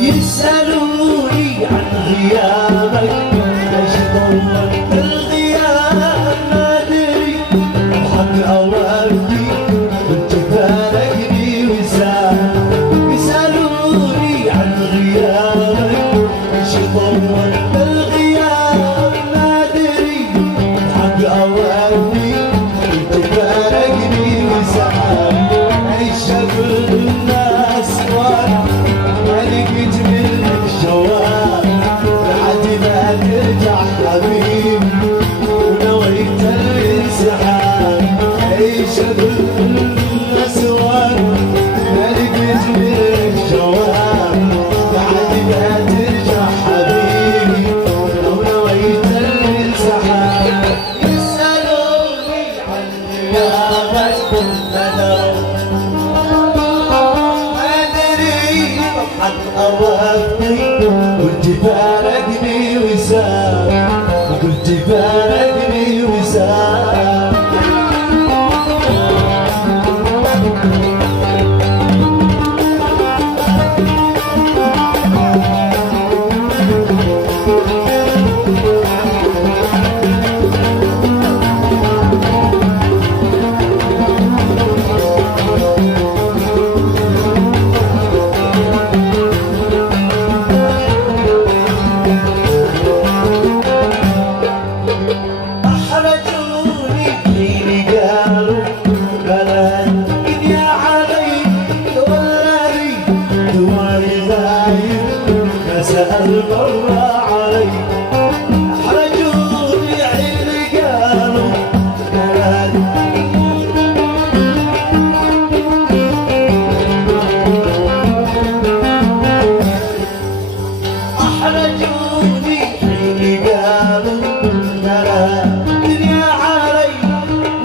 يسألوني عن غيابك ليش طولت الغياب ما أدري الحق أوقفني كنت فارقني وسام. يسألوني عن غيابك ليش طولت الغياب ما أدري الحق أوقفني كنت فارقني وسام. عيش بالناس وانا ما لقيت منك جواب بعد ما ترجع حبيبي ونويت الانسحاب. عيش بالناس وانا ما لقيت منك جواب بعد ما ترجع حبيبي ونويت الانسحاب. يسألوني عن غيابك قلت فارقني وسام. قلت فارقني وسام. سأل مرة علي أحرجوني عيني قالوا كلام. أحرجوني عيني قالوا كلام. دنيا علي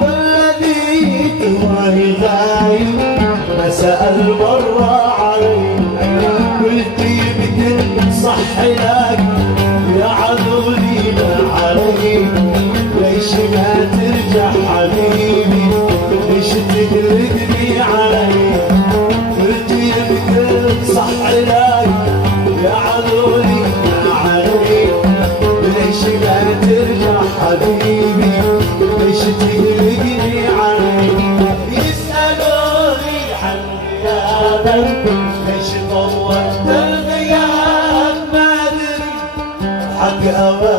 والذي تواهي غايب ما سأل مرة علي. قلت صح لك يا عذولي ما علي ليش ما ترجع حبيبي ليش تقلقني علي. قلت بكل صح لك يا عذولي ما علي ليش ما ترجع حبيبي ليش تقلقني علي. يسألوني عن غيابك ليش طولت الغياب ما أدري الحق أوقفني